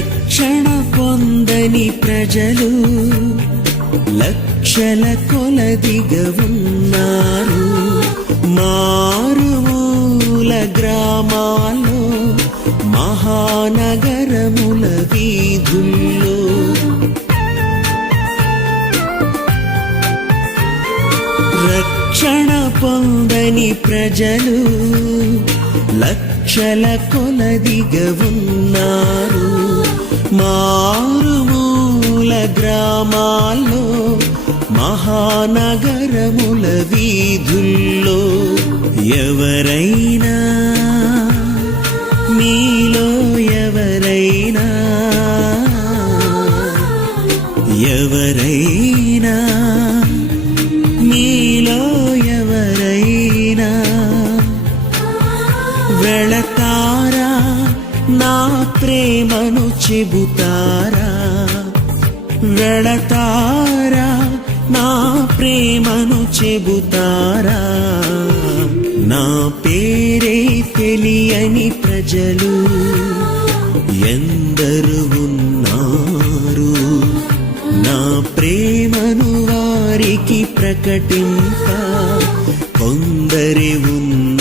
రక్షణ పొందని ప్రజలు లక్షల కొలదిగా ఉన్నారు. మారుమూల గ్రామాల్లో మహానగరముల వీధుల్లో రక్షణ పొందని ప్రజలు లక్షల కొలదిగా ఉన్నారు. మారుమూల గ్రామాల్లో మహానగరముల వీధుల్లో ఎవరైనా మీలో ఎవరైనా మీలో ఎవరైనా వెళతారా నా ప్రేమను చెబుతారా? వెళతారా నా ప్రేమను చెబుతారా? నా పేరే తెలియని ప్రజలు ఎందరు ఉన్నారు. నా ప్రేమను వారికి ప్రకటింప కొందరే ఉన్నారు.